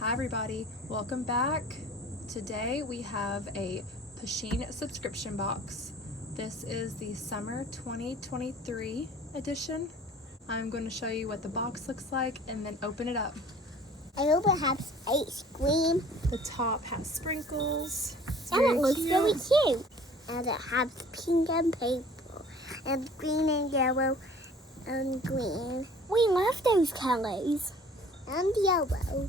Hi everybody, welcome back. Today we have a Pusheen subscription box. This is the summer 2023 edition. I'm going to show you what the box looks like and then open it up. I hope it has ice cream. The top has sprinkles. And it looks really cute. And it has pink and purple and green and yellow and green. We love those colors. And yellow.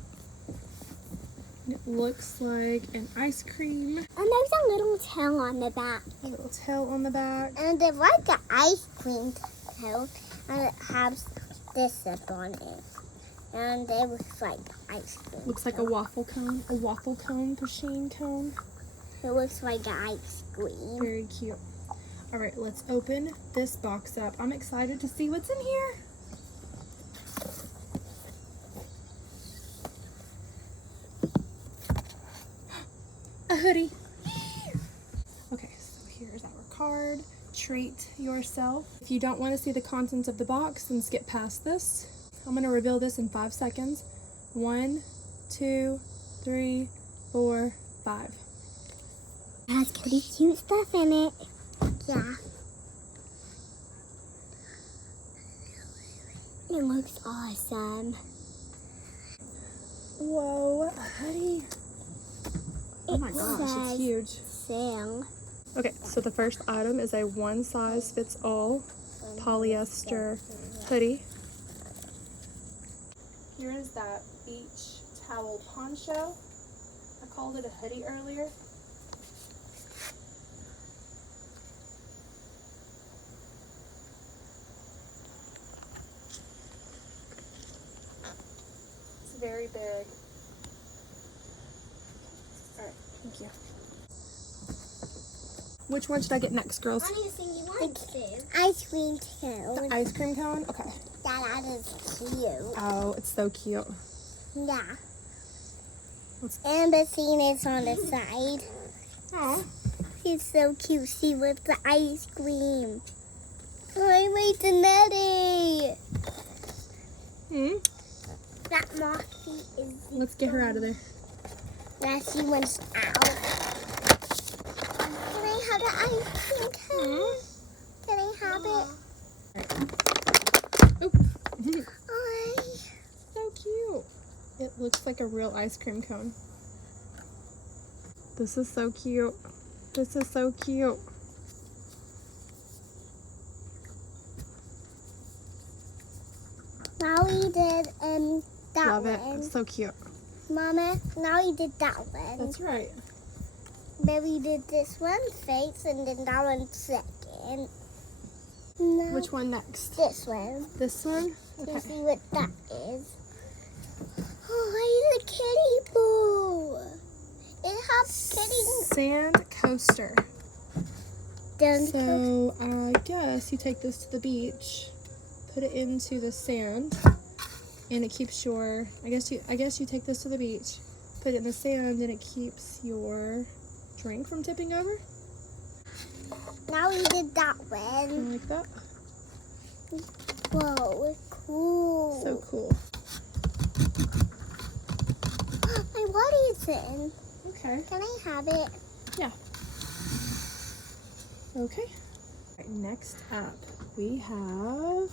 It looks like an ice cream. And there's a little tail on the back. A little tail on the back. And it's like an ice cream tail. And it has this up on it. And it looks like ice cream. Looks like a waffle cone. A waffle cone, Pusheen cone. It looks like ice cream. Very cute. All right, let's open this box up. I'm excited to see what's in here. A hoodie. Okay, so here's our card. Treat yourself. If you don't want to see the contents of the box, then skip past this. I'm going to reveal this in 5 seconds. 1, 2, 3, 4, 5. It has pretty cute stuff in it. Yeah. It looks awesome. Whoa, a hoodie. Oh my gosh, it's huge. Sing. Okay, so the first item is a one-size-fits-all polyester hoodie. Here is that beach towel poncho. I called it a hoodie earlier. It's very big. Alright, thank you. Which one should I get next, girls? Ice cream too. The ice cream cone? Okay. That is cute. Oh, it's so cute. Yeah. And the scene is on the side. Oh. He's so cute. She with the ice cream. Oh, wait, the netty. That mossy is. Let's get her out of there. Yeah, she wants out. Can I have the ice cream cone? Can I have it? Oh. Oh, So cute. It looks like a real ice cream cone. This is so cute. This is so cute. now we did that Love one. it. It's so cute. Mama, now we did that one. That's right. Then we did this one face and then that one second. Now Which one next? this one. This one? You Okay. can see what that is. Oh, it's a kiddie pool. It has kitty. Sand coaster. Dun, So I guess you take this to the beach, put it into the sand, and it keeps your. I guess you take this to the beach, put it in the sand, and it keeps your drink from tipping over. Now we did that one. Like that. Whoa, it's cool. So cool. My body's in. Okay. Can I have it? Yeah. Okay. Right, next up, we have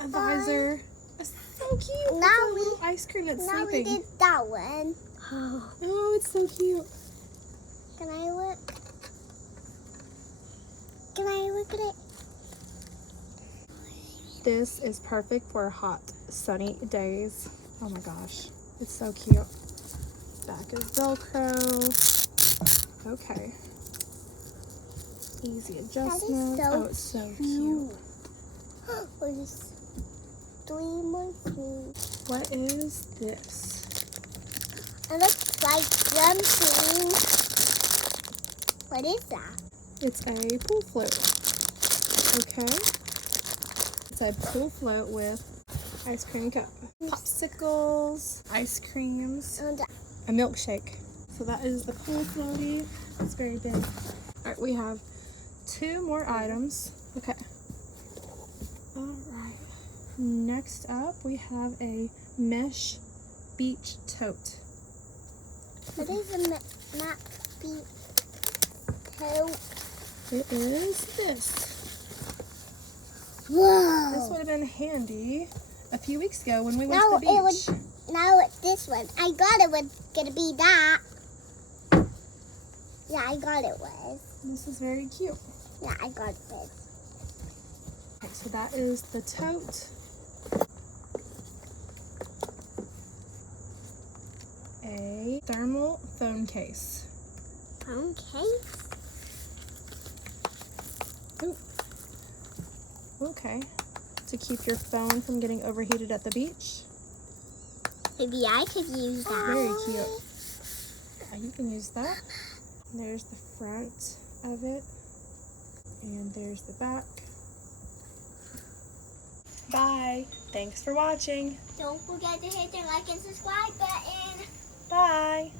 a visor. So cute. Now It's a little ice cream that's Now we sleeping. did that one. Oh, it's so cute. Can I look? Can I look at it? This is perfect for hot, sunny days. Oh my gosh, it's so cute. Back is Velcro. Okay. Easy adjustment. so Oh, it's so cute. There's 3 more things. What is this? It looks like jumping. What is that? It's a pool float. Okay. It's a pool float with ice cream cup. Popsicles, ice creams, And a milkshake. So that is the pool floaty. It's very big. All right, we have 2 more items. Okay. All right. Next up, we have a mesh beach tote. What is a map beach tote? It is this. Whoa! This would have been handy a few weeks ago when we went No, to the beach. Now it's this one. I got it was gonna be that. Yeah, I got it was. This is very cute. Yeah, I got this. Okay, so that is the tote. A thermal phone case. Okay. Ooh. Okay. To keep your phone from getting overheated at the beach. Maybe I could use that. Very cute. Yeah, you can use that. There's the front of it. And there's the back. Bye. Thanks for watching. Don't forget to hit the like and subscribe button. Bye.